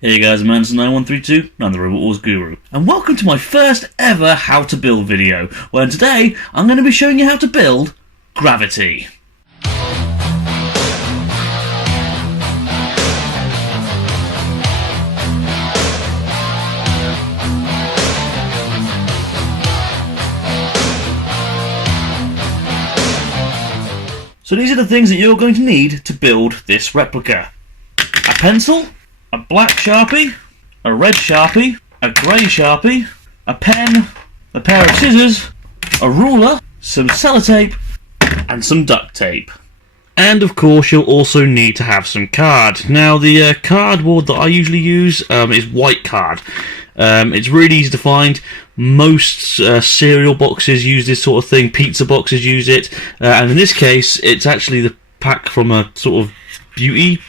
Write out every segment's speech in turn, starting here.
Hey guys, Manson9132, and I'm the Robot Wars Guru, and welcome to my first ever how to build video, where today I'm going to be showing you how to build Gravity. So these are the things that you're going to need to build this replica. A pencil, a black Sharpie, a red Sharpie, a grey Sharpie, a pen, a pair of scissors, a ruler, some sellotape, and some duct tape. And of course you'll also need to have some card. Now the cardboard that I usually use is white card. It's really easy to find. Most cereal boxes use this sort of thing, pizza boxes use it, and in this case it's actually the pack from a sort of beauty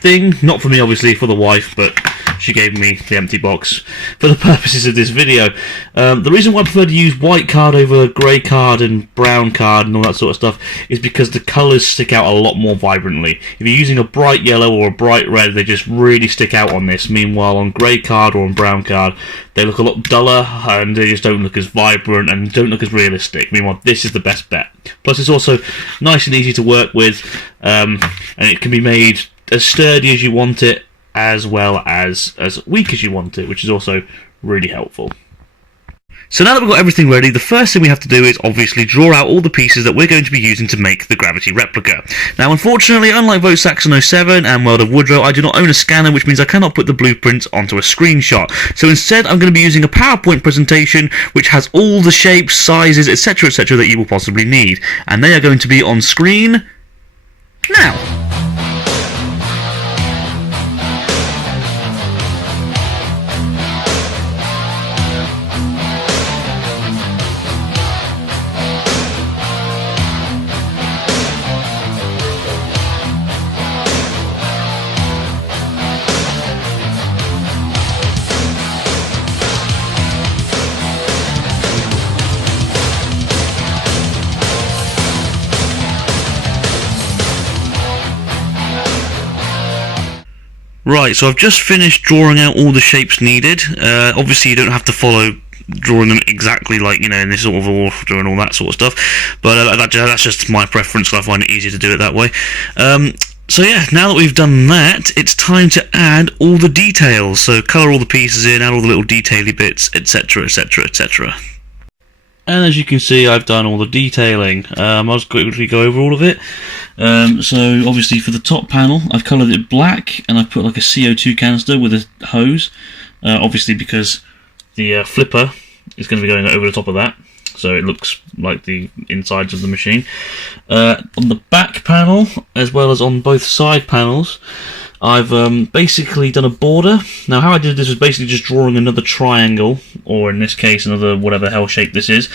thing, not for me obviously, for the wife, but she gave me the empty box for the purposes of this video. The reason why I prefer to use white card over grey card and brown card and all that sort of stuff is because the colours stick out a lot more vibrantly. If you're using a bright yellow or a bright red, they just really stick out on this. Meanwhile on grey card or on brown card, they look a lot duller and they just don't look as vibrant and don't look as realistic. Meanwhile this is the best bet. Plus it's also nice and easy to work with, and it can be made as sturdy as you want it, as well as weak as you want it, which is also really helpful. So now that we've got everything ready, the first thing we have to do is obviously draw out all the pieces that we're going to be using to make the Gravity replica. Now unfortunately, unlike Vote Saxon 07 and World of Woodrow, I do not own a scanner, which means I cannot put the blueprints onto a screenshot. So instead I'm going to be using a PowerPoint presentation which has all the shapes, sizes, etc, that you will possibly need. And they are going to be on screen now. Right, so I've just finished drawing out all the shapes needed. Obviously you don't have to follow drawing them exactly like, you know, in this sort of order and all that sort of stuff, but that's just my preference, so I find it easier to do it that way. So yeah, now that we've done that, it's time to add all the details. So colour all the pieces in, add all the little detaily bits, etc, etc. And as you can see, I've done all the detailing. I'll just quickly go over all of it. So obviously for the top panel, I've coloured it black, and I've put like a CO2 canister with a hose. Obviously because the flipper is going to be going over the top of that, so it looks like the insides of the machine. On the back panel, as well as on both side panels, I've basically done a border. Now how I did this was basically just drawing another triangle, or in this case another whatever hell shape this is,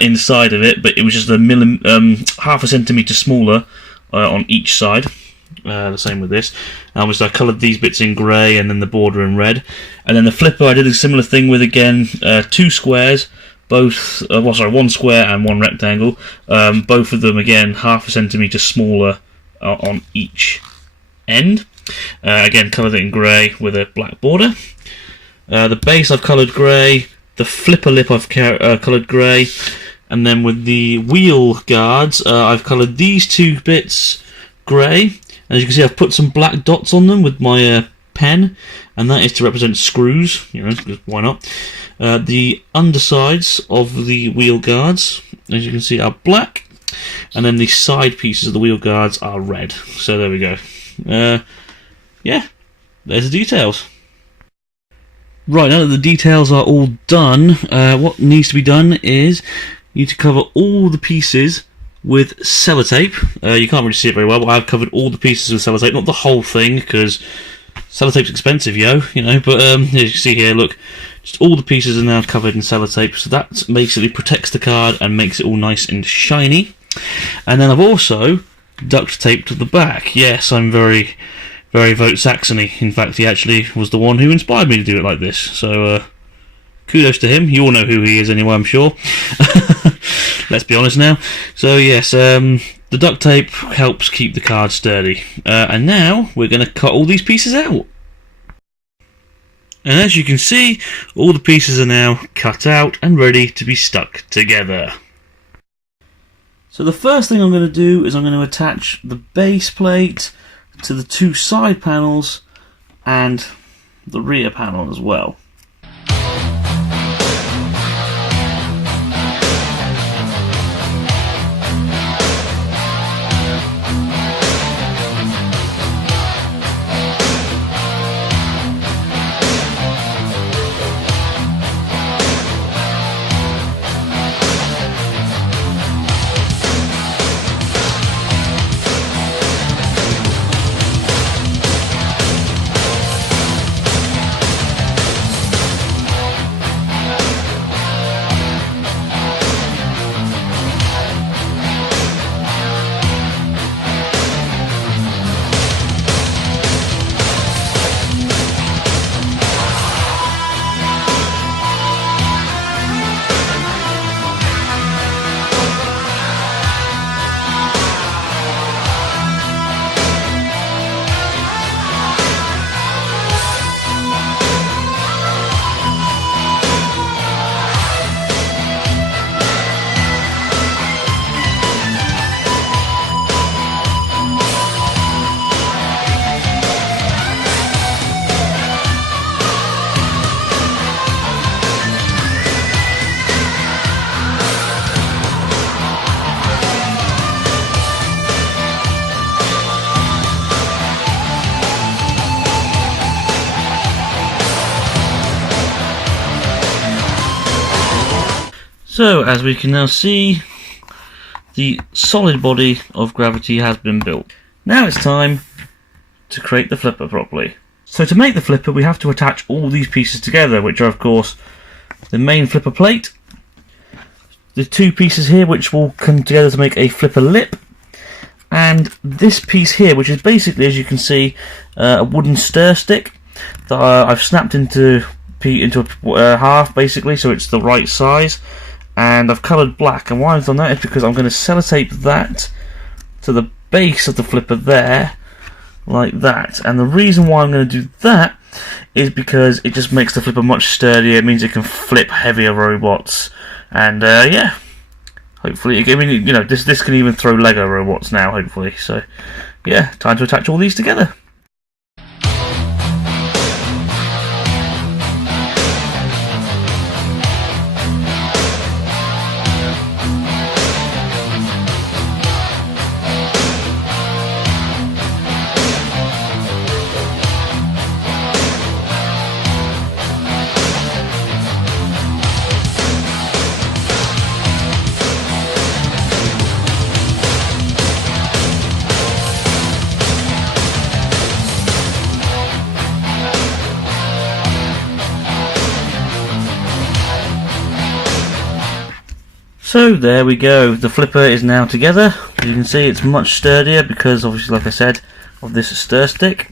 inside of it, but it was just a half a centimetre smaller on each side. The same with this. Obviously I coloured these bits in grey and then the border in red. And then the flipper I did a similar thing with, again, two squares, both, one square and one rectangle, both of them again half a centimetre smaller on each end. Again, coloured it in grey with a black border. The base I've coloured grey, the flipper lip I've coloured grey, and then with the wheel guards I've coloured these two bits grey. As you can see, I've put some black dots on them with my pen, and that is to represent screws, you know, why not. The undersides of the wheel guards, as you can see, are black, and then the side pieces of the wheel guards are red. So there we go. Yeah, there's the details. Right, now that the details are all done, what needs to be done is you need to cover all the pieces with sellotape. You can't really see it very well, but I've covered all the pieces with sellotape, not the whole thing, because sellotape's expensive, you know, but as you can see here, look, just all the pieces are now covered in sellotape, so that basically protects the card and makes it all nice and shiny. And then I've also duct taped the back. Yes, I'm very Vote Saxony. In fact, he actually was the one who inspired me to do it like this, so kudos to him. You all know who he is anyway, I'm sure. Let's be honest now. So yes, the duct tape helps keep the card sturdy. And now we're going to cut all these pieces out. And as you can see, all the pieces are now cut out and ready to be stuck together. So the first thing I'm going to do is I'm going to attach the base plate to the two side panels and the rear panel as well. So, as we can now see, the solid body of Gravity has been built. Now it's time to create the flipper properly. So to make the flipper, we have to attach all these pieces together, which are of course the main flipper plate, the two pieces here which will come together to make a flipper lip, and this piece here, which is basically, as you can see, a wooden stir stick that I've snapped into half basically, so it's the right size. And I've coloured black, and why I've done that is because I'm going to sellotape that to the base of the flipper there, like that. And the reason why I'm going to do that is because it just makes the flipper much sturdier. It means it can flip heavier robots, and yeah, hopefully, I mean, you know, this can even throw Lego robots now, hopefully. So yeah, time to attach all these together. So there we go, the flipper is now together. As you can see, it's much sturdier because obviously, like I said, of this stir stick,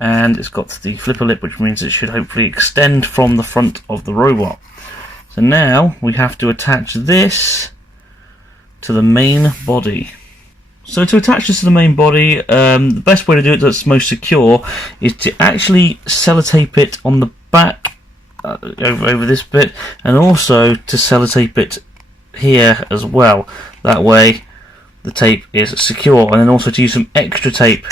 and it's got the flipper lip, which means it should hopefully extend from the front of the robot. So now we have to attach this to the main body. So to attach this to the main body, the best way to do it that's most secure is to actually sellotape it on the back over this bit, and also to sellotape it here as well. That way the tape is secure, and then also to use some extra tape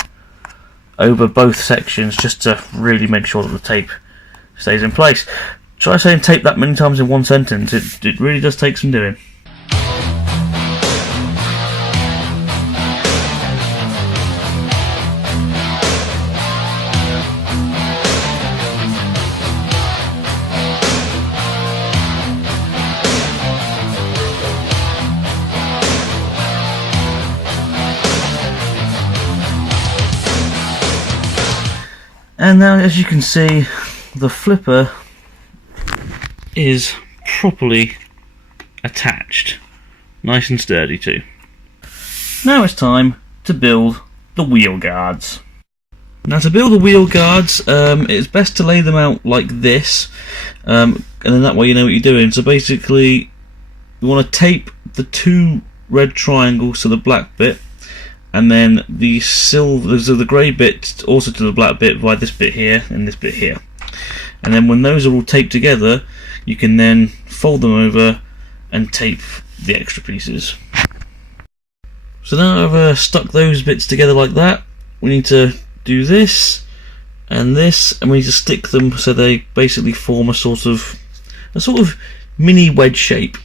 over both sections just to really make sure that the tape stays in place. Try saying tape that many times in one sentence, it really does take some doing. And now, as you can see, the flipper is properly attached. Nice and sturdy too. Now it's time to build the wheel guards. Now to build the wheel guards, it's best to lay them out like this, and then that way you know what you're doing. So basically, you want to tape the two red triangles to the black bit, and then the silver, so the grey bit also to the black bit by this bit here and this bit here. and then when those are all taped together, you can then fold them over and tape the extra pieces. So now I've stuck those bits together like that, we need to do this, and we need to stick them so they basically form a sort of mini wedge shape,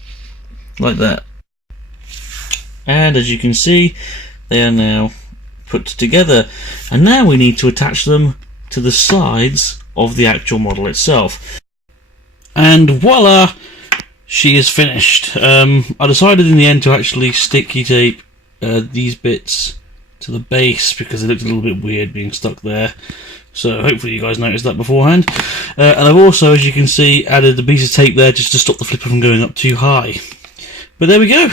like that. And as you can see, they are now put together, and now we need to attach them to the sides of the actual model itself. And voila, she is finished. I decided in the end to actually sticky tape these bits to the base because they looked a little bit weird being stuck there, so hopefully you guys noticed that beforehand. And I've also, as you can see, added a piece of tape there just to stop the flipper from going up too high. But there we go.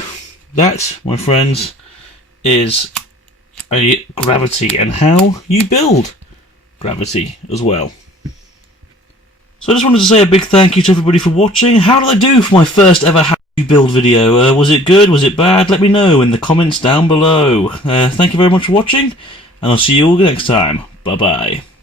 That, my friends, is a Gravity and how you build Gravity as well. So I just wanted to say a big thank you to everybody for watching. How did I do for my first ever how you build video? Was it good? Was it bad? Let me know in the comments down below. Thank you very much for watching, and I'll see you all next time. Bye bye.